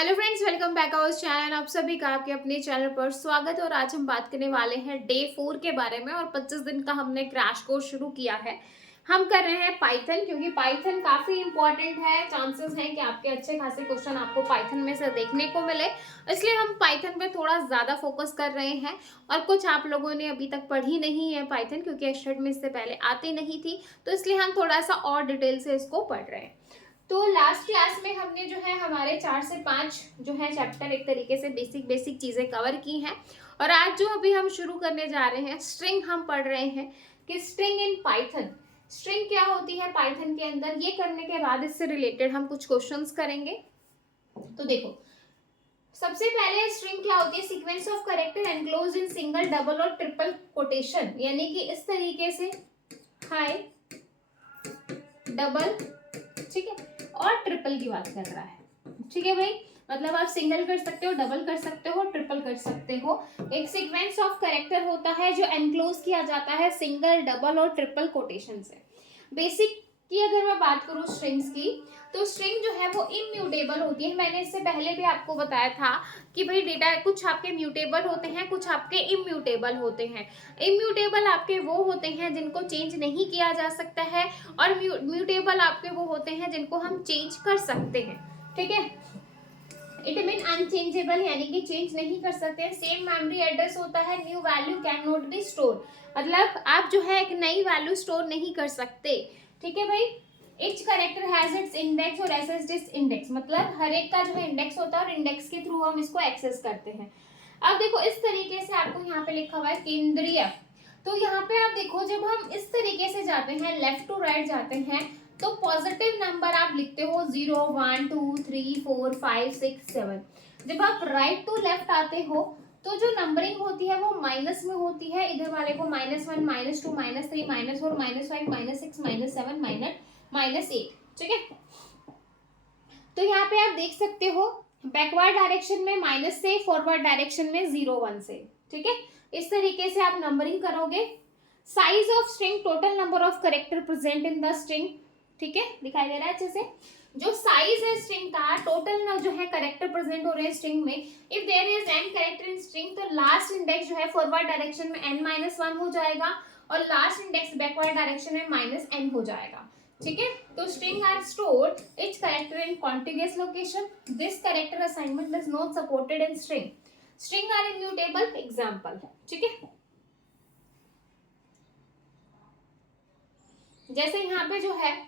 Hello friends, welcome back our channel. आप सभी का आपके अपने चैनल पर स्वागत है। और आज हम बात करने वाले हैं डे 4 के बारे में। और 25 दिन का हमने क्रैश कोर्स शुरू किया है। हम कर रहे हैं पाइथन, क्योंकि पाइथन काफ़ी इंपॉर्टेंट है। चांसेस हैं कि आपके अच्छे खासे क्वेश्चन आपको पाइथन में से देखने को मिले, इसलिए हम पाइथन पे थोड़ा ज़्यादा फोकस कर रहे हैं। और कुछ आप लोगों ने अभी तक पढ़ी नहीं है पाइथन, क्योंकि एक्सटेड में इससे पहले आती नहीं थी, तो इसलिए हम थोड़ा सा और डिटेल से इसको पढ़ रहे हैं। तो लास्ट क्लास में हमने जो है हमारे 4 से 5 जो है चैप्टर एक तरीके से बेसिक बेसिक चीज़ें कवर की हैं। और आज जो अभी हम शुरू करने जा रहे हैं, स्ट्रिंग हम पढ़ रहे हैं कि स्ट्रिंग इन पाइथन, स्ट्रिंग क्या होती है पाइथन के अंदर। ये करने के बाद इससे रिलेटेड हम कुछ क्वेश्चंस करेंगे। तो देखो, सबसे पहले स्ट्रिंग क्या होती है? Sequence of character enclosed in single, double और ट्रिपल कोटेशन, यानी कि इस तरीके से हाई, डबल, ठीक है, और ट्रिपल की बात कर रहा है। ठीक है भाई, मतलब आप सिंगल कर सकते हो, डबल कर सकते हो, ट्रिपल कर सकते हो। एक सीक्वेंस ऑफ कैरेक्टर होता है जो एनक्लोज किया जाता है सिंगल, डबल और ट्रिपल कोटेशन से। बेसिक की अगर मैं बात करूं स्ट्रिंग्स की, तो स्ट्रिंग जो है वो इम्यूटेबल होती है। मैंने इससे पहले भी आपको बताया था कि भाई डेटा कुछ आपके म्यूटेबल होते हैं, कुछ आपके इम्यूटेबल होते हैं। इम्यूटेबल आपके वो होते हैं जिनको चेंज नहीं किया जा सकता है, और म्यूटेबल आपके वो होते हैं जिनको हम चेंज कर सकते हैं। ठीक है, इट मीन अनचेंजेबल, यानी कि चेंज नहीं कर सकते हैं। सेम मेमोरी एड्रेस होता है, new value can not be store, मतलब आप जो है एक नई वैल्यू स्टोर नहीं कर सकते। ठीक है भाई, etch character has its index और एसेस्ड इट्स इंडेक्स, मतलब हर एक का जो है इंडेक्स होता है और इंडेक्स के थ्रू हम इसको एक्सेस करते हैं। अब देखो, इस तरीके से आपको यहाँ पे लिखा हुआ है केंद्रीय। तो यहाँ पे आप देखो, जब हम इस तरीके से जाते हैं, लेफ्ट टू राइट जाते हैं, तो पॉजिटिव नंबर आप लिखते हो 0 1 2 3 4 5 6 7। जब आप राइट टू लेफ्ट आते हो, तो जो नंबरिंग होती है वो माइनस में होती है। इधर वाले को -1 -2 -3 -4 -5 -6 -7 -8। ठीक है, तो यहाँ पे आप देख सकते हो बैकवर्ड डायरेक्शन में माइनस से, फॉरवर्ड डायरेक्शन में 0 1 से। ठीक है, इस तरीके से आप नंबरिंग करोगे। Size of string, total number of character present in the string. ठीक है, दिखाई दे रहा है अच्छे से। जो साइज है स्ट्रिंग का, टोटल जो है करेक्टर प्रेजेंट हो रहे हैं स्ट्रिंग में। If there is n character in string, तो लास्ट इंडेक्स जो है फॉरवर्ड डायरेक्शन में n-1 हो जाएगा, और लास्ट इंडेक्स बैकवर्ड डायरेक्शन में -n हो जाएगा। ठीक है, तो string are stored each character in contiguous location. This character assignment is not supported in string. String are immutable. Example. ठीक है, जैसे यहाँ पे जो है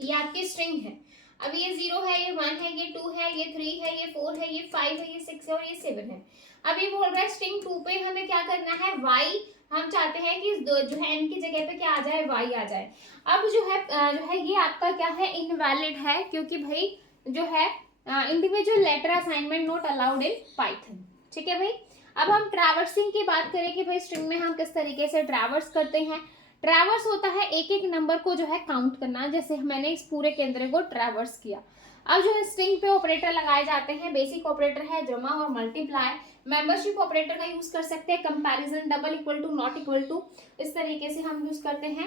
ये आपकी स्ट्रिंग है। अब ये 0 है, ये 1 है, ये 2 है, ये 3 है, ये 4 है, ये 5 है, ये 6 है और ये 7 है। अब ये बोल रहा है स्ट्रिंग 2 पे हमें क्या करना है, y। हम चाहते हैं कि जो है n की जगह पे क्या आ जाए, y आ जाए। अब जो है ये आपका क्या है, इनवैलिड है, क्योंकि भाई जो है individual letter assignment not allowed in Python. ठीक है भाई, अब हम ट्रैवर्सिंग की बात करें कि भाई स्ट्रिंग में हम किस तरीके से ट्रैवर्स करते हैं। ट्रैवर्स होता है एक एक नंबर को जो है काउंट करना, जैसे मैंने इस पूरे केंद्र को ट्रैवर्स किया। अब जो है स्ट्रिंग पे ऑपरेटर लगाए जाते हैं। बेसिक ऑपरेटर है जमा और मल्टीप्लाई। मेंबरशिप ऑपरेटर का यूज कर सकते हैं, comparison, double equal to, not equal to, इस तरीके से हम यूज करते हैं।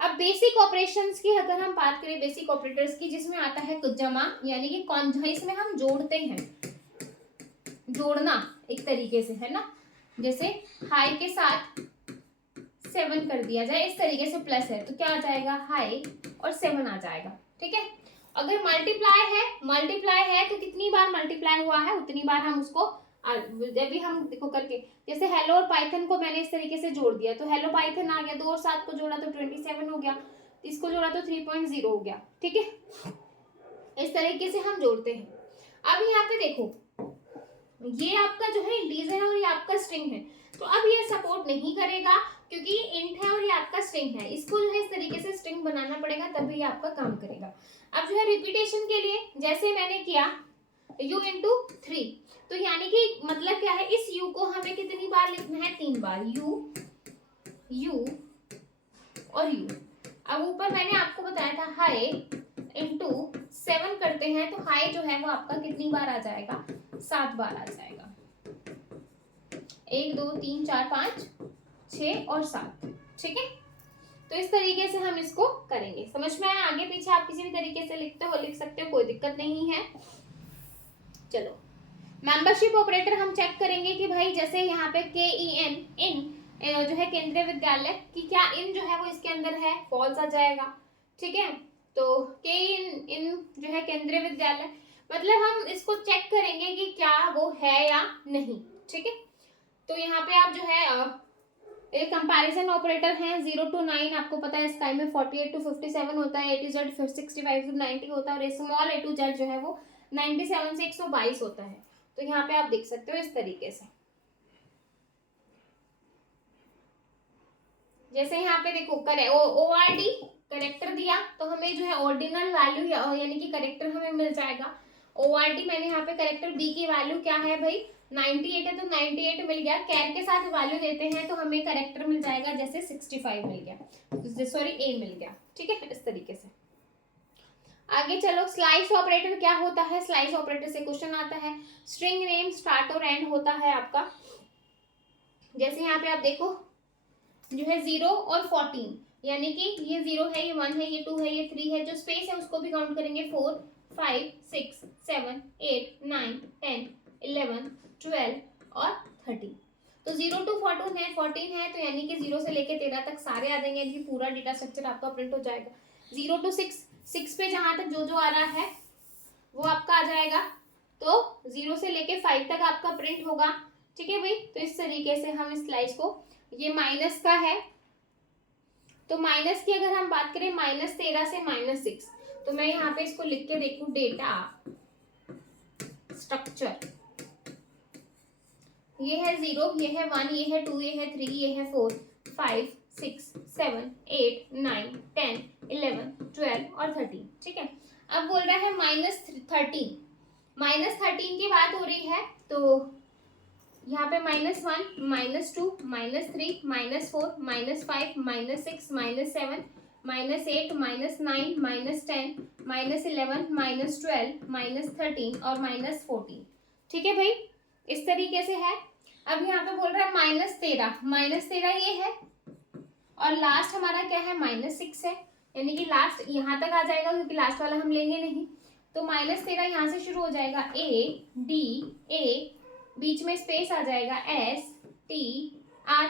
अब बेसिक ऑपरेशंस की अगर हम बात करें, बेसिक ऑपरेटर्स की, जिसमें आता है जमा, यानी कि इसमें हम जोड़ते हैं, जोड़ना एक तरीके से, है ना। जैसे हाई के साथ 7 कर दिया जाए, इस तरीके से प्लस है तो क्या आ जाएगा, हाई और 7 आ जाएगा। ठीक है, अगर मल्टीप्लाई है तो कितनी बार मल्टीप्लाई हुआ है उतनी बार हम उसको, जब भी हम देखो करके, जैसे हेलो और पाइथन को मैंने इस तरीके से जोड़ दिया तो हेलो पाइथन आ गया, 2 और 7 को जोड़ा तो 27 हो गया, इसको जोड़ा तो 3.0 हो गया। ठीक है, इस तरीके से हम जोड़ते हैं। अब यहाँ पे देखो, ये आपका जो है इंटीजर है और ये आपका स्ट्रिंग है, तो अब ये सपोर्ट नहीं करेगा, क्योंकि ये इंट है और ये आपका स्ट्रिंग है। इसको जो है इस तरीके से स्ट्रिंग बनाना पड़ेगा, तभी ये आपका काम करेगा। अब जो है रिपीटेशन के लिए, जैसे मैंने किया u इंटू 3, तो यानी कि मतलब क्या है, इस u को हमें कितनी बार लिखना है, 3 बार, u और u। अब ऊपर मैंने आपको बताया था हाई इंटू 7 करते हैं, तो हाई जो है वो आपका कितनी बार आ जाएगा, 7 बार आ जाएगा। 1 2 3 4 5 6 और 7। ठीक है, तो इस तरीके से हम इसको करेंगे। समझ में आया? आगे पीछे आप किसी भी तरीके से लिखते हो, लिख सकते हो, कोई दिक्कत नहीं है। चलो मेंबरशिप ऑपरेटर हम चेक करेंगे कि भाई जैसे यहाँ पे KEN इन जो है केंद्रीय विद्यालय कि क्या इन जो है वो इसके अंदर है, फॉल्स आ जाएगा। ठीक है, तो इन जो है केंद्रीय विद्यालय, मतलब हम इसको चेक करेंगे कि क्या वो है या नहीं। ठीक है, तो यहाँ पे आप जो है एक कंपैरिजन ऑपरेटर है 0 to 9, आपको पता है स्काई में 48 to 57 होता है, A to Z 65 to 90 होता है, और स्मॉल A to Z जो है वो 97 से 122 होता है। तो यहाँ पे आप देख सकते हो इस तरीके से, जैसे यहाँ पे देखो ORD करेक्टर दिया तो हमें जो है ऑर्डिनल वैल्यू यानी कि करेक्टर हमें मिल जाएगा। ORD मैंने यहाँ पे करेक्टर B की वैल्यू क्या है भाई 98 है, तो 98 मिल गया। कैर के साथ वैल्यू देते हैं तो हमें करेक्टर मिल जाएगा, जैसे 65 मिल गया, सॉरी A मिल गया। ठीक है, इस तरीके से आगे चलो। स्लाइस ऑपरेटर क्या होता है, स्लाइस ऑपरेटर से क्वेश्चन आता है। स्ट्रिंग नेम स्टार्ट और एंड होता है आपका, जैसे यहाँ पे आप देखो जो है 0 और 14, यानी कि ये 0 है, ये 1 है, ये 2 है, ये 3 है, जो स्पेस है उसको भी काउंट करेंगे 4 5 6 7 8 9 10 11 12 और 13। तो 0 to 14 है, तो यानी कि 0 से लेके 13 तक सारे आ जाएंगे, यानी पूरा डेटा स्ट्रक्चर आपका प्रिंट हो जाएगा। 0 to 6 पे जहां तक जो आ रहा है वो आपका आ जाएगा, तो 0 से लेके 5 तक आपका प्रिंट होगा। ठीक है भाई, तो इस तरीके से हम इस स्लाइस को, ये माइनस का है, तो माइनस की अगर हम बात करें -13 से -6, तो मैं यहाँ पे इसको लिख के देखूं, डेटा स्ट्रक्चर, ये है 0, ये है 1, ये है 2, ये है 3, ये है 4 5 6 7 8 9 10 11 12 और 13। ठीक है, अब बोल रहा है -13, -13 की बात हो रही है, तो यहाँ पे -1 -2 -3 -4 -5 -6 -7 -8 -9 -10 -11 -12 और -14। ठीक है भाई, इस तरीके से है। अब यहाँ पे बोल रहा है -13 ये है, और लास्ट हमारा क्या है -6 है, यानी कि लास्ट यहाँ तक आ जाएगा, क्योंकि लास्ट वाला हम लेंगे नहीं। तो -13 यहाँ से शुरू हो जाएगा, A बीच में स्पेस आ जाएगा STR,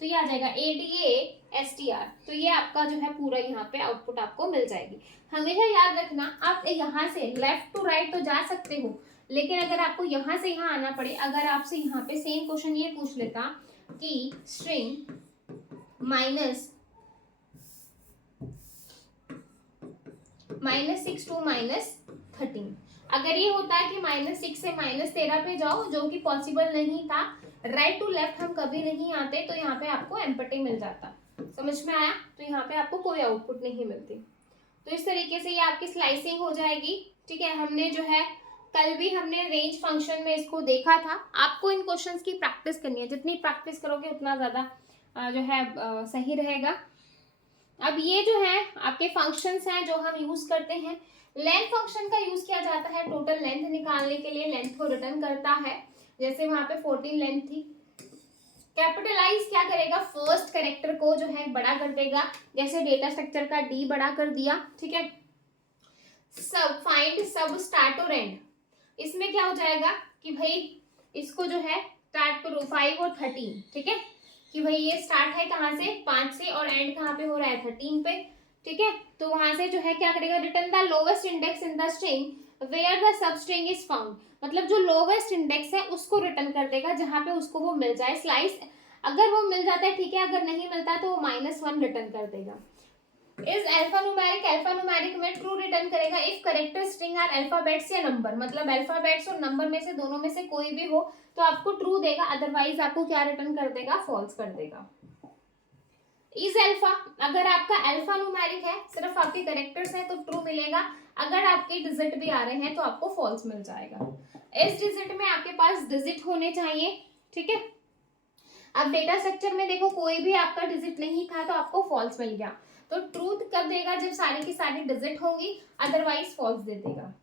तो ये आ जाएगा ADA STR। तो ये आपका जो है पूरा यहाँ पे आउटपुट आपको मिल जाएगी। हमेशा याद रखना, आप यहाँ से लेफ्ट टू राइट तो जा सकते हो, लेकिन अगर आपको यहाँ से यहाँ आना पड़े, अगर आपसे यहाँ पे सेम क्वेश्चन ये पूछ लेता कि स्ट्रिंग -6 to -13, अगर ये होता है कि -6 से -13 पे जाओ, जो कि पॉसिबल नहीं था, राइट टू लेफ्ट हम कभी नहीं आते, तो यहाँ पे आपको एम्पटी मिल जाता। समझ में आया? तो यहाँ पे आपको कोई आउटपुट नहीं मिलती। तो इस तरीके से ये आपकी स्लाइसिंग हो जाएगी। ठीक है, हमने जो है कल भी हमने रेंज फंक्शन में इसको देखा था। आपको इन क्वेश्चंस की प्रैक्टिस करनी है, जितनी प्रैक्टिस करोगे उतना ज़्यादा जो है सही रहेगा। अब ये जो है आपके फंक्शंस हैं जो हम यूज़ करते हैं। लेंथ फंक्शन का यूज़ किया जाता है टोटल लेंथ निकालने के लिए, लेंथ को रिटर्न करता है। जैसे वहाँ पे 14 लेंथ थी, कैपिटलाइज क्या करेगा, फर्स्ट कैरेक्टर को जो है बड़ा कर देगा, जैसे डेटा स्ट्रक्चर का D बड़ा कर दिया। ठीक है, सब फाइंड सब स्टार्ट और एंड, इसमें क्या हो जाएगा कि भाई इसको जो है स्टार्ट करो 5 और 13। ठीक है, कि भाई ये स्टार्ट है कहाँ से, 5 से, और एंड कहाँ पे हो रहा है, 13 पे। ठीक है, तो वहां से जो है क्या करेगा, return the lowest index in the string where the sub string is found, मतलब जो लोवेस्ट इंडेक्स है उसको रिटर्न कर देगा जहां पे उसको वो मिल जाए स्लाइस। अगर वो मिल जाता है ठीक है, अगर नहीं मिलता है तो वो -1 रिटर्न कर देगा। इज अल्फान्यूमेरिक में ट्रू रिटर्न करेगा if character string are alphabets या नंबर, मतलब अल्फाबेट्स और नंबर में से दोनों में से कोई भी हो तो आपको ट्रू देगा, अदरवाइज आपको क्या रिटर्न कर देगा, फॉल्स कर देगा। इज अल्फा, अगर आपका अल्फा न्यूमेरिक है, सिर्फ आपके करेक्टर्स हैं, तो ट्रू मिलेगा, अगर आपके डिजिट भी आ रहे हैं तो आपको फॉल्स मिल जाएगा। इस डिजिट में आपके पास डिजिट होने चाहिए। ठीक है, अब डेटा स्ट्रक्चर में देखो कोई भी आपका डिजिट नहीं था तो आपको फॉल्स मिल गया, तो ट्रूथ कब देगा, जब सारी की सारी डिजिट होंगी, अदरवाइज फॉल्स दे देगा।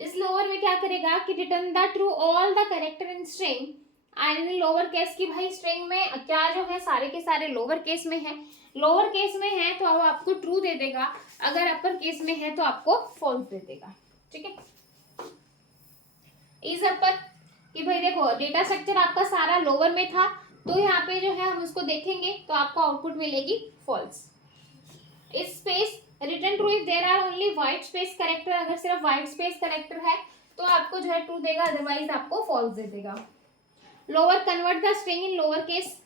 इस लोअर में क्या करेगा कि return the true all the character in string, and lower case की भाई स्ट्रिंग में क्या जो है सारे के सारे लोअर केस में है, लोअर केस में है तो अब आपको ट्रू दे देगा, अगर अपर केस में है तो आपको फॉल्स दे देगा। ठीक है, इज अपर, कि भाई देखो डेटा स्ट्रक्चर आपका सारा लोअर में था, तो यहाँ पे जो है हम उसको देखेंगे तो आपको आउटपुट मिलेगी false. Is space return true if there are only white space character, अगर सिर्फ व्हाइट स्पेस कैरेक्टर है तो आपको जो है ट्रू देगा, अदरवाइज आपको फॉल्स दे देगा। Lower convert the string in lower case,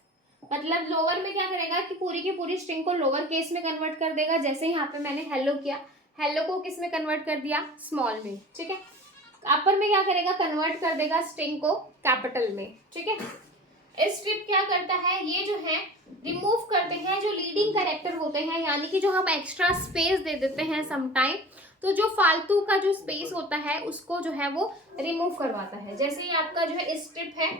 मतलब लोअर में क्या करेगा कि पूरी की पूरी स्ट्रिंग को लोअर केस में कन्वर्ट कर देगा। जैसे यहाँ पे मैंने हेलो किया, हेलो को किस में कन्वर्ट कर दिया, स्मॉल में, ठीक है। अपर में क्या करेगा, कन्वर्ट कर देगा स्ट्रिंग को कैपिटल में, ठीक है। स्ट्रिप क्या करता है, ये जो है रिमूव करते हैं जो लीडिंग कैरेक्टर होते हैं, यानी कि जो हम एक्स्ट्रा स्पेस दे देते हैं समटाइम, तो जो फालतू का जो स्पेस होता है उसको जो है वो रिमूव करवाता है। जैसे ये आपका जो है स्ट्रिप है,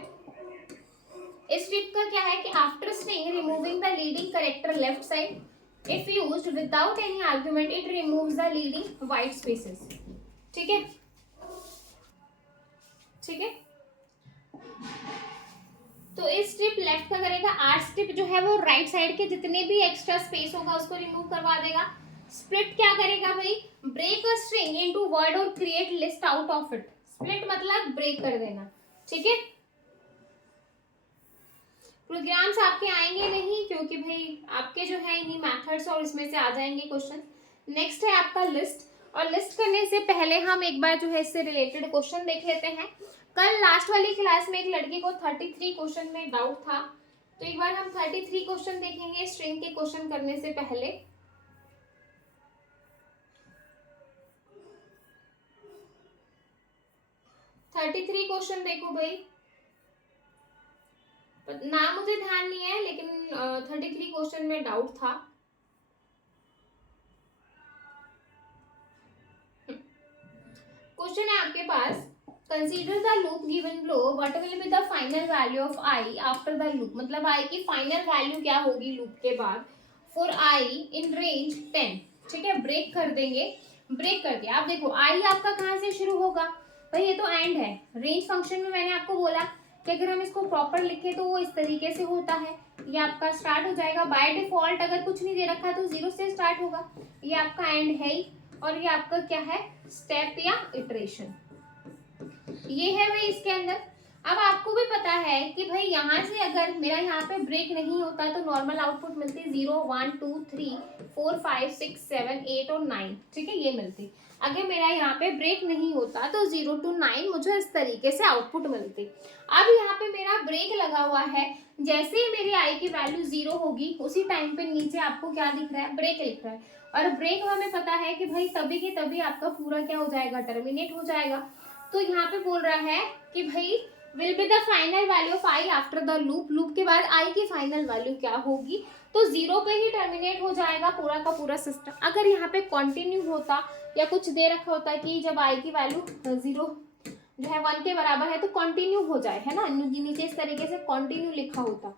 स्ट्रिप का क्या है कि after string removing the leading character left side if used without any argument it removes the leading white spaces, ठीक है, ठीक है। तो इस स्ट्रिप लेफ्ट का करेगा, आर स्ट्रिप जो है वो राइट साइड के जितने भी एक्स्ट्रा स्पेस होगा उसको रिमूव करवा देगा। स्प्लिट क्या करेगा भाई, break a string into word और create list out of it. Split मतलब ब्रेक कर देना, ठीक है। प्रोग्राम्स आपके आएंगे नहीं क्योंकि भाई आपके जो है इन्हीं मेथड्स और इसमें से आ जाएंगे क्वेश्चन। नेक्स्ट है आपका लिस्ट, और लिस्ट करने से पहले हम एक बार जो है इससे रिलेटेड क्वेश्चन देख लेते हैं। कल लास्ट वाली क्लास में एक लड़की को 33 क्वेश्चन में डाउट था, तो एक बार हम 33 क्वेश्चन देखेंगे स्ट्रिंग के क्वेश्चन करने से पहले। थर्टी थ्री क्वेश्चन देखो भाई, नाम मुझे ध्यान नहीं है लेकिन 33 क्वेश्चन में डाउट था। क्वेश्चन है आपके पास, consider the loop given below, what will be the final value of I after the loop, मतलब आई की फाइनल वैल्यू क्या होगी लूप के बाद, फॉर आई इन रेंज 10, ठीक है। ब्रेक कर देंगे, ब्रेक कर दिया। आप देखो आई आपका कहाँ से शुरू होगा भाई, ये तो एंड है। रेंज फंक्शन में मैंने आपको बोला कि अगर हम इसको प्रॉपर लिखे तो वो इस तरीके से होता है, ये आपका स्टार्ट हो जाएगा बाय डिफॉल्ट, अगर कुछ नहीं दे रखा तो 0 से स्टार्ट होगा, ये आपका एंड है ही, और ये आपका क्या है, स्टेप या इटरेशन, ये है भाई इसके अंदर। अब आपको भी पता है कि भाई यहाँ से अगर मेरा यहाँ पे ब्रेक नहीं होता तो नॉर्मल आउटपुट मिलती 0 1 2 3 4 5 6 7 8 और 9, ठीक है, ये मिलती। अगर मेरा यहाँ पे ब्रेक नहीं होता तो 0 to 9 मुझे इस तरीके से आउटपुट मिलती। अब यहाँ पे मेरा ब्रेक लगा हुआ है, जैसे ही मेरी आई की वैल्यू 0 होगी उसी टाइम पे नीचे आपको क्या दिख रहा है, ब्रेक लिख रहा है। और ब्रेक हमें पता है कि भाई तभी के तभी आपका पूरा क्या हो जाएगा, टर्मिनेट हो जाएगा। तो यहाँ पे बोल रहा है कि भाई will be the final value of I after the loop, loop के बाद आई की फाइनल वैल्यू क्या होगी, तो 0 पे ही टर्मिनेट हो जाएगा पूरा का पूरा सिस्टम। अगर यहाँ पे कंटिन्यू होता या कुछ दे रखा होता कि जब आई की वैल्यू 0 जो है 1 के बराबर है तो कंटिन्यू हो जाए, है ना, नीचे इस तरीके से कंटिन्यू लिखा होता,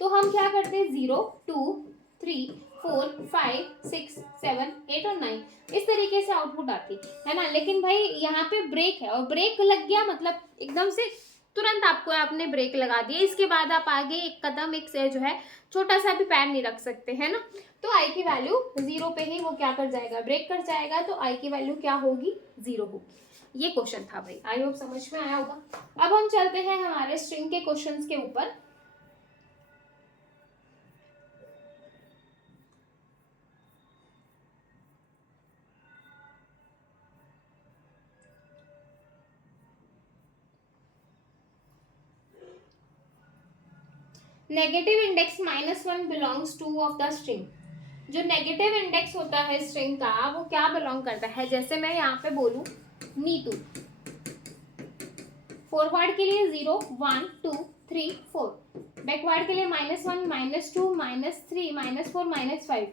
तो हम क्या करते 0 2 3 4 5 6 7 8 और 9 इस तरीके से आउटपुट आती है ना। लेकिन भाई यहाँ पे ब्रेक है और ब्रेक लग गया मतलब एकदम से तुरंत आपको आपने ब्रेक लगा दिया, इसके बाद आप आगे एक कदम एक से जो है छोटा सा भी पैर नहीं रख सकते, है ना। तो आई की वैल्यू 0 पे ही वो क्या कर जाएगा, ब्रेक कर जाएगा, तो आई की वैल्यू क्या होगी, 0 होगी। ये क्वेश्चन था भाई, आई होप समझ में आया होगा। अब हम चलते हैं हमारे स्ट्रिंग के क्वेश्चंस के ऊपर। Negative index -1 belongs two of the string, जो नेगेटिव इंडेक्स होता है स्ट्रिंग का वो क्या बिलोंग करता है, जैसे मैं यहाँ पे बोलूं नीतू, फॉरवर्ड के लिए 0 1 2 3 4, बैकवर्ड के लिए -1 -2 -3 -4 -5।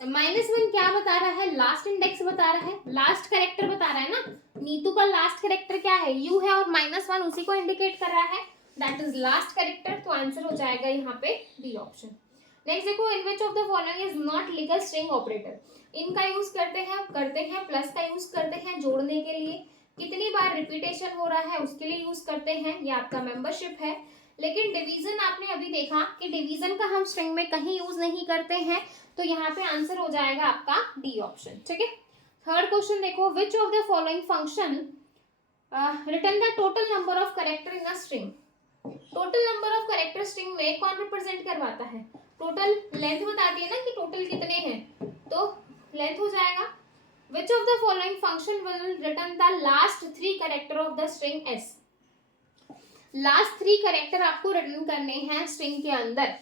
-1 क्या बता रहा है, लास्ट इंडेक्स बता रहा है, लास्ट कैरेक्टर बता रहा है ना, नीतू का लास्ट कैरेक्टर क्या है, यू है, और -1 उसी को इंडिकेट कर रहा है, दैट इज लास्ट कैरेक्टर, तो आंसर हो जाएगा यहाँ पे डी ऑप्शन। नेक्स्ट देखो, in which of the following is not legal string operator, इनका यूज करते हैं प्लस का यूज करते हैं जोड़ने के लिए, कितनी बार रिपीटेशन हो रहा है उसके लिए यूज करते हैं, ये आपका मेंबरशिप है। लेकिन डिवीजन आपने अभी देखा कि डिवीजन का हम स्ट्रिंग में कहीं यूज नहीं करते हैं, तो यहाँ पे आंसर हो जाएगा आपका डी ऑप्शन, ठीक है। थर्ड क्वेश्चन देखो, which of the following function return the total number of character in a string. Total number of character string में कौन रिप्रेजेंट करवाता है? टोटल लेंथ बताती है ना कि टोटल कितने हैं, तो लेंथ हो जाएगा। विच of the following function will return the last 3 character of the string S. Last 3 character आपको रिटर्न करने हैं स्ट्रिंग के अंदर,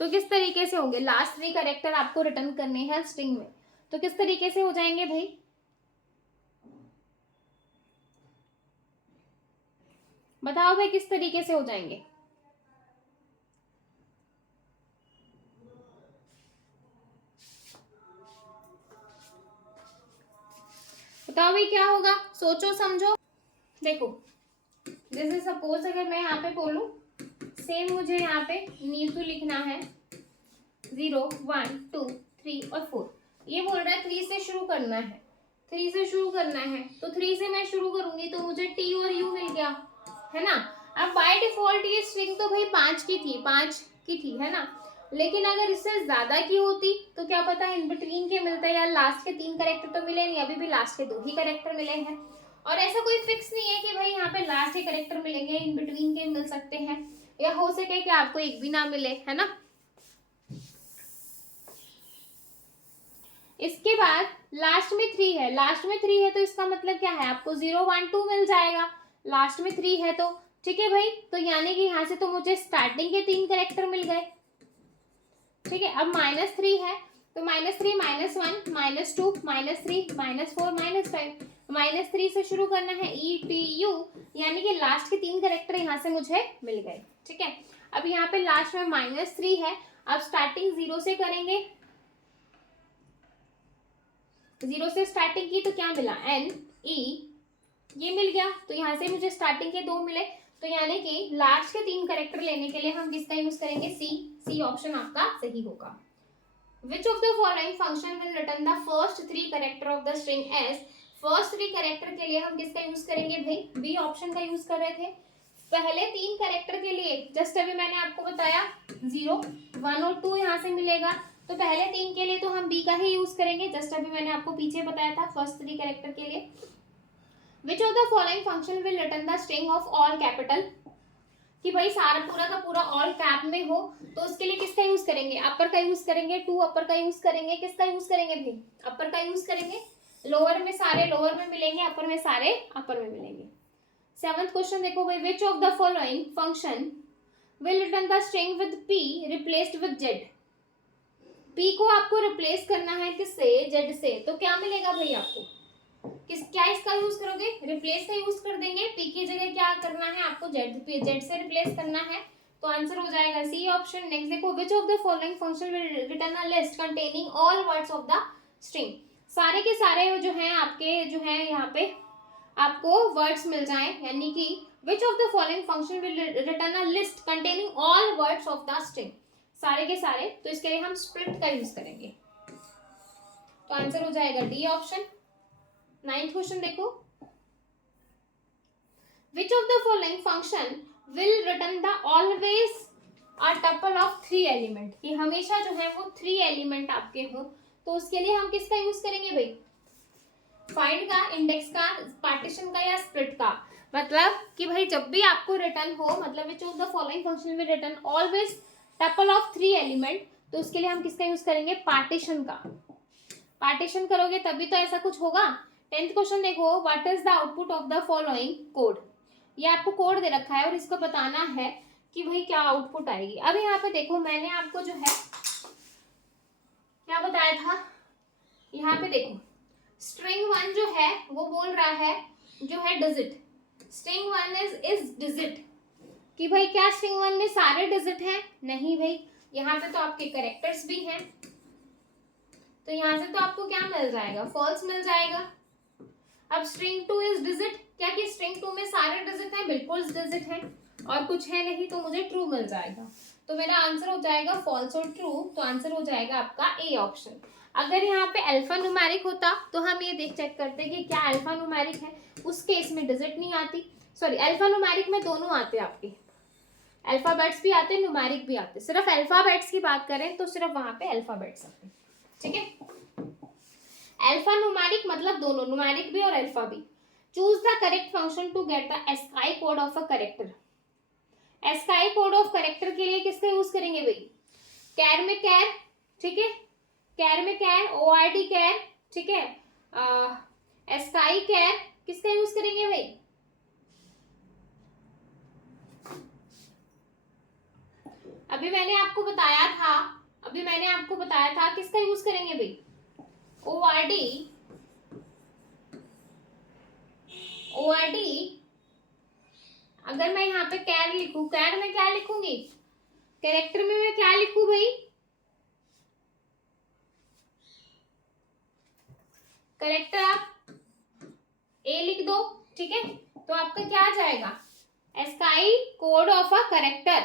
तो किस तरीके से होंगे? लास्ट 3 कैरेक्टर आपको रिटर्न करने हैं स्ट्रिंग में, तो किस तरीके से हो जाएंगे भाई? बताओ भाई किस तरीके से हो जाएंगे? बताओ भाई क्या होगा, सोचो समझो। देखो जैसे सपोज अगर मैं यहाँ पे बोलूं सेम, मुझे यहाँ पे नीतू लिखना है 0 1 2 3 और 4, ये बोल रहा है 3 से शुरू करना है, 3 से शुरू करना है, तो 3 से मैं शुरू करूंगी तो मुझे टी और यू मिल गया, है ना। अब बाय डिफॉल्ट ये स्ट्रिंग तो भाई 5 की थी, 5 की थी, है ना। लेकिन अगर इससे ज्यादा की होती तो क्या पता इन बिटवीन के मिलता, या लास्ट के 3 कैरेक्टर तो मिले नहीं, अभी भी लास्ट के 2 ही कैरेक्टर मिले हैं। और ऐसा कोई फिक्स नहीं है कि भाई यहाँ पे लास्ट के कैरेक्टर मिलेंगे, इन बिटवीन के मिल सकते हैं, या हो सके कि आपको एक भी ना मिले, है ना। इसके बाद लास्ट में 3 है, लास्ट में 3 है तो इसका मतलब क्या है, आपको 0 1 2 मिल जाएगा, लास्ट में 3 है तो ठीक है भाई। तो यानी कि यहाँ से तो मुझे स्टार्टिंग के 3 कैरेक्टर मिल गए, ठीक है। अब -3 है तो -3 -1 -2 -3 -4 -5, -3 से शुरू करना है ई टी यू, यानी कि लास्ट के 3 कैरेक्टर यहाँ से मुझे मिल गए, ठीक है। अब यहाँ पे लास्ट में -3 है, अब स्टार्टिंग 0 से करेंगे, 0 से स्टार्टिंग की तो क्या मिला एन ई, ये मिल गया, तो यहाँ से मुझे स्टार्टिंग के 2 मिले, तो यानी कि लास्ट के 3 कैरेक्टर लेने के लिए हम किसका यूज करेंगे? सी ऑप्शन आपका सही होगा। Which of the following function will return the first 3 character of the string as? First 3 character के लिए हम किसका यूज करेंगे भाई? बी ऑप्शन का यूज कर रहे थे। पहले 3 कैरेक्टर के लिए जस्ट अभी मैंने आपको बताया 0 1 और 2 यहाँ से मिलेगा, तो पहले 3 के लिए तो हम बी का ही यूज करेंगे, जस्ट अभी मैंने आपको पीछे बताया था फर्स्ट 3 कैरेक्टर के लिए। Which of the following function will return the string of all capital? कि भाई सारा पूरा का पूरा ऑल कैप में हो, तो उसके लिए किसका यूज करेंगे? अपर का यूज करेंगे, टू अपर का यूज करेंगे, किसका यूज करेंगे भाई? अपर का यूज करेंगे। लोअर में सारे लोअर में मिलेंगे, अपर में सारे अपर में मिलेंगे। 7th क्वेश्चन देखो भाई, विच of the following function will return the string with P replaced with Z. P को आपको रिप्लेस करना है किससे? जेड से, तो क्या मिलेगा भाई आपको? क्या इसका यूज करोगे? रिप्लेस का यूज कर देंगे, पी की जगह क्या करना है आपको? जेड से रिप्लेस करना है, तो आंसर हो जाएगा सी ऑप्शन। नेक्स्ट देखो, which of the following function will return a list containing all words of the string. सारे के सारे जो हैं आपके जो हैं यहाँ पे आपको वर्ड्स मिल जाएं, यानी कि विच of the following function will return a list containing all words of the string. सारे के सारे, तो इसके लिए हम स्प्लिट का यूज करेंगे, तो आंसर हो जाएगा डी ऑप्शन। 9th क्वेश्चन देखो, which of the following function will return the always a tuple of 3 element, कि हमेशा जो है वो 3 एलिमेंट आपके हो, तो उसके लिए हम किसका यूज करेंगे भाई? फाइंड का, इंडेक्स का, पार्टीशन का या स्प्लिट का। मतलब कि भाई जब भी आपको रिटर्न हो, मतलब which of the following function will return always tuple of 3 element, तो उसके लिए हम किसका यूज करेंगे? पार्टीशन का। पार्टीशन करोगे तभी तो ऐसा कुछ होगा। 10th क्वेश्चन देखो, what is the output of the following code. ये आपको कोड दे रखा है और इसको बताना है कि भाई क्या आउटपुट आएगी। अब यहाँ पे देखो, मैंने आपको जो है क्या बताया था, यहाँ पे देखो स्ट्रिंग 1 जो है वो बोल रहा है जो है डिजिट, स्ट्रिंग 1 इज डिजिट, कि भाई क्या स्ट्रिंग 1 में सारे डिजिट हैं? नहीं भाई, यहाँ पे तो आपके कैरेक्टर्स भी हैं, तो यहाँ से तो आपको क्या मिल जाएगा? फॉल्स मिल जाएगा। अब स्ट्रिंग 2 इज डिजिट, क्या कि स्ट्रिंग 2 में सारे डिजिट हैं? बिल्कुल डिजिट हैं, और कुछ है नहीं, तो मुझे ट्रू मिल जाएगा, तो मेरा आंसर हो जाएगा फॉल्स और ट्रू, तो आंसर हो जाएगा आपका ए ऑप्शन। अगर यहाँ पे अल्फा न्यूमेरिक होता तो हम ये चेक करते कि क्या अल्फा न्यूमेरिक है, उस केस में डिजिट नहीं आती। सॉरी, अल्फा न्यूमेरिक में दोनों आते आपके, अल्फाबेट्स भी आते, न्यूमेरिक भी आते। सिर्फ अल्फाबेट्स की बात करें तो सिर्फ वहां पे अल्फाबेट्स आते, ठीक है। अल्फा न्यूमेरिक मतलब दोनों, न्यूमेरिक भी और अल्फा भी। Choose the correct function to get the ASCII code of a character. ASCII code of character के लिए किसका यूज करेंगे भाई? कैर में कैर, ठीक है, कैर में कैर, ORD कैर, ठीक है, एस्काई कैर, किसका यूज करेंगे भाई? अभी मैंने आपको बताया था किसका यूज करेंगे भाई? ORD। अगर मैं यहाँ पे कैर लिखूं, कैर में क्या लिखूंगी? कैरेक्टर में मैं क्या लिखूं भाई? कैरेक्टर आप ए लिख दो, ठीक है, तो आपका क्या आ जाएगा? ASCII code of a character,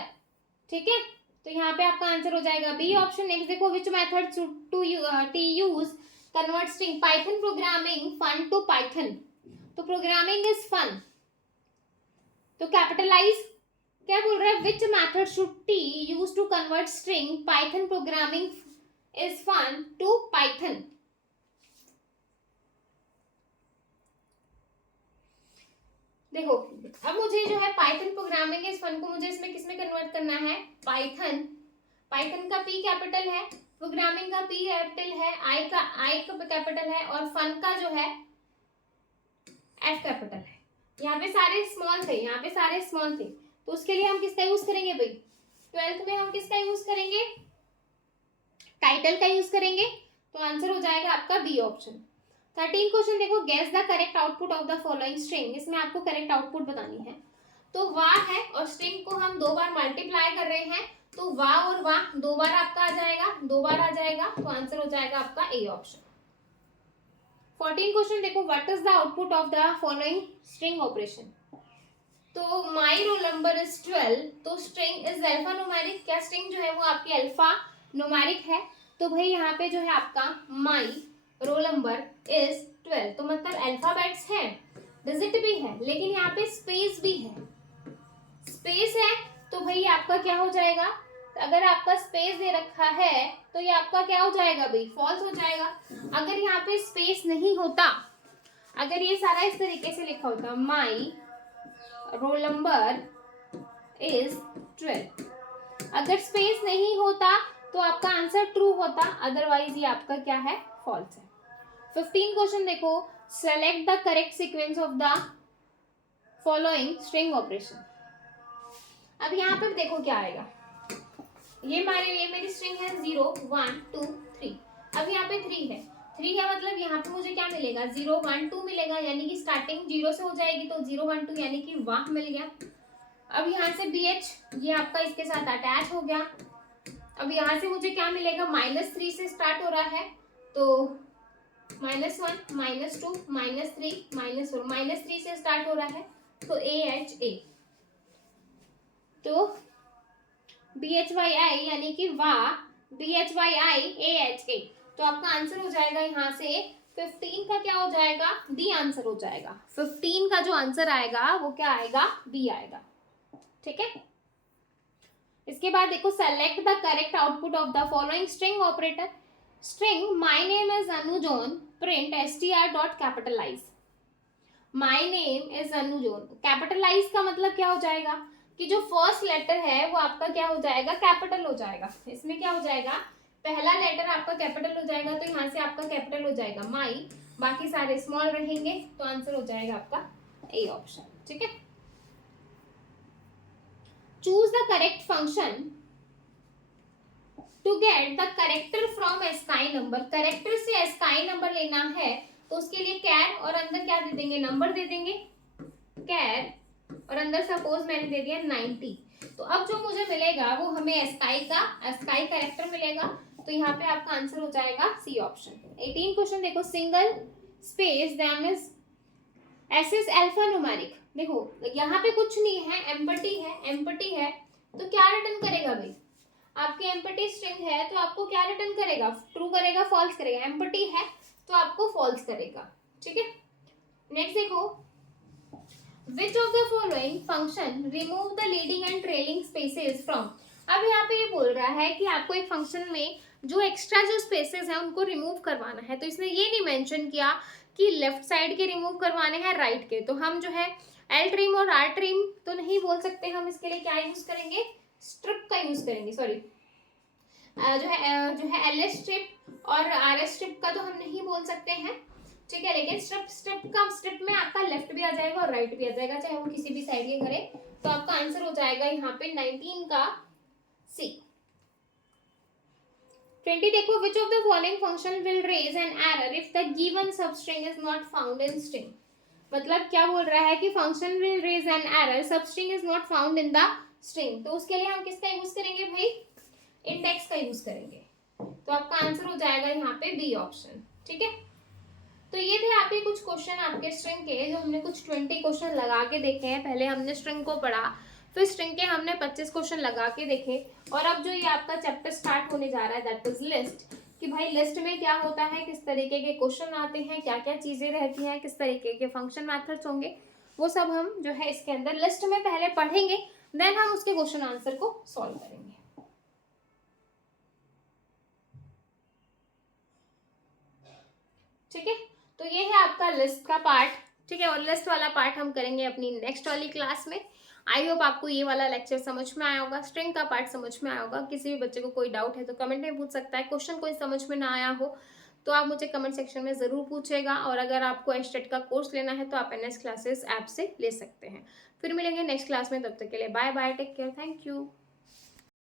ठीक है, तो यहाँ पे आपका आंसर हो जाएगा बी ऑप्शन। नेक्स्ट देखो, which method to use convert string Python programming fun to Python. तो प्रोग्रामिंग इज फन, तो कैपिटलाइज क्या बोल रहा है? Which method should T use to convert string Python programming is fun to Python. देखो अब मुझे जो है पाइथन प्रोग्रामिंग इज फन को मुझे इसमें किसमें कन्वर्ट करना है? पाइथन का पी कैपिटल है, प्रोग्रामिंग का पी कैपिटल है, आई का कैपिटल है, और फन का जो है एफ कैपिटल है। यहाँ पे सारे स्मॉल थे, तो उसके लिए हम किसका यूज करेंगे भाई? 12th में हम किसका यूज करेंगे? टाइटल का यूज करेंगे, तो आंसर हो जाएगा आपका बी ऑप्शन। 13 क्वेश्चन देखो, guess the correct output of the following string. इसमें आपको करेक्ट आउटपुट बतानी है। तो वाह है और स्ट्रिंग को हम 2 बार मल्टीप्लाई कर रहे हैं, तो वाह और वाह 2 बार आपका आ जाएगा, 2 बार आ जाएगा, तो आंसर हो जाएगा आपका ए ऑप्शन। 14 क्वेश्चन देखो, what is the output of the following string operation. तो माई रोल नंबर इज 12, तो स्ट्रिंग इज अल्फा न्यूमेरिक। क्या स्ट्रिंग जो है वो आपकी अल्फा न्यूमेरिक है? तो भाई यहाँ पे जो है आपका माई रोल नंबर इज 12, तो मतलब अल्फाबेट्स है, डिजिट भी है, लेकिन यहाँ पे स्पेस भी है। स्पेस है तो भाई आपका क्या हो जाएगा? अगर आपका स्पेस दे रखा है तो ये आपका क्या हो जाएगा भाई? फॉल्स हो जाएगा। अगर यहाँ पे स्पेस नहीं होता, अगर ये सारा इस तरीके से लिखा होता, माई रोल नंबर इज 12, अगर स्पेस नहीं होता तो आपका आंसर ट्रू होता, अदरवाइज ये आपका क्या है? फॉल्स है। 15 क्वेश्चन देखो, select the correct sequence of the following string operation. अब यहाँ पर देखो क्या आएगा, ये मेरी स्ट्रिंग है 0 1 2 3। अब यहाँ पे 3 है मतलब यहाँ पे मुझे क्या मिलेगा? 0 1 2 मिलेगा, यानी कि स्टार्टिंग 0 से हो जाएगी, तो 0 1 2 यानी कि वाह मिल गया। अब यहाँ से BH ये आपका इसके साथ अटैच हो गया। अब यहाँ से मुझे क्या मिलेगा? -3 से स्टार्ट हो रहा है, तो -1 -2 -3 -4, -3 से स्टार्ट हो रहा है, तो AHA, तो BHYI यानी कि वाह, BHYI AHA, तो आपका आंसर हो जाएगा यहाँ से 15 का क्या हो जाएगा? बी आंसर हो जाएगा। 15 का जो आंसर आएगा वो क्या आएगा? बी आएगा, ठीक है। इसके बाद देखो, select the correct output of the following string operator. String my name is Anujon print str dot capitalize. My name is Anujon, capitalize का मतलब क्या हो जाएगा कि जो फर्स्ट लेटर है वो आपका क्या हो जाएगा? कैपिटल हो जाएगा। इसमें क्या हो जाएगा? पहला लेटर आपका कैपिटल हो जाएगा, तो यहाँ से आपका कैपिटल हो जाएगा माई, बाकी सारे स्मॉल रहेंगे, तो आंसर हो जाएगा आपका ए ऑप्शन, ठीक है। Choose the correct function to get the character from ASCII number. Character से एस्काई नंबर लेना है, तो उसके लिए कैर और अंदर क्या दे देंगे? नंबर दे देंगे, कैर और अंदर सपोज मैंने दे दिया 90। तो अब जो मुझे मिलेगा वो हमें एस्काई कैरेक्टर मिलेगा, तो यहाँ पे आपका आंसर हो जाएगा सी ऑप्शन। 18 क्वेश्चन देखो, single space then is SS alpha numeric. देखो यहाँ पे कुछ नहीं है, एम्पटी है, तो क्या रिटर्न करेगा भाई? आपकी एम्पटी स्ट्रिंग है तो आपको क्या रिटर्न करेगा? ट्रू करेगा, फॉल्स करेगा? एम्पटी है तो आपको फॉल्स करेगा, ठीक है। नेक्स्ट देखो, Which of the following function remove the leading and trailing spaces from। अब यहाँ पे ये बोल रहा है कि आपको एक फंक्शन में जो एक्स्ट्रा जो स्पेसेस हैं उनको रिमूव करवाना है, तो इसने ये नहीं मेंशन किया इसकी लेफ्ट साइड के रिमूव करवाने हैं राइट के, तो हम जो है एल ट्रिम और आर ट्रिम तो नहीं बोल सकते, हम इसके लिए क्या यूज करेंगे, स्ट्रिप का यूज करेंगे, सॉरी जो है एल एस स्ट्रिप और आर एस स्ट्रिप का तो हम नहीं बोल सकते हैं, ठीक है। लेकिन स्ट्रिप में आपका लेफ्ट भी आ जाएगा और राइट भी आ जाएगा, चाहे वो किसी भी साइड के करे, तो आपका आंसर हो जाएगा यहाँ पे 19 का सी। 20 देखो, which of the following function will raise an error if the given substring is not found in string. मतलब क्या बोल रहा है कि function will raise an error, substring is not found in the string, तो उसके लिए हम किसका यूज करेंगे भाई, इंडेक्स का यूज करेंगे। तो आपका आंसर हो जाएगा यहाँ पे बी ऑप्शन, ठीक है। तो ये थे आपके कुछ क्वेश्चन आपके स्ट्रिंग के, जो हमने कुछ 20 क्वेश्चन लगा के देखे हैं। पहले हमने स्ट्रिंग को पढ़ा, फिर स्ट्रिंग के हमने 25 क्वेश्चन लगा के देखे, और अब जो ये आपका चैप्टर स्टार्ट होने जा रहा है दैट इज लिस्ट, कि भाई लिस्ट में क्या होता है, किस तरीके के क्वेश्चन आते हैं, क्या क्या चीजें रहती हैं, किस तरीके के फंक्शन मेथड्स होंगे, वो सब हम जो है इसके अंदर लिस्ट में पहले पढ़ेंगे, देन हम उसके क्वेश्चन आंसर को सॉल्व करेंगे। ठीक है, तो ये है आपका लिस्ट का पार्ट, ठीक है। और लिस्ट वाला पार्ट हम करेंगे अपनी नेक्स्ट वाली क्लास में। आई होप आपको ये वाला लेक्चर समझ में आया होगा, स्ट्रिंग का पार्ट समझ में आया होगा। किसी भी बच्चे को कोई डाउट है तो कमेंट में पूछ सकता है, क्वेश्चन कोई समझ में ना आया हो तो आप मुझे कमेंट सेक्शन में ज़रूर पूछेगा। और अगर आपको एस्टेट का कोर्स लेना है तो आप NS क्लासेस ऐप से ले सकते हैं। फिर मिलेंगे नेक्स्ट क्लास में, तब तक के लिए bye bye, take care, thank you.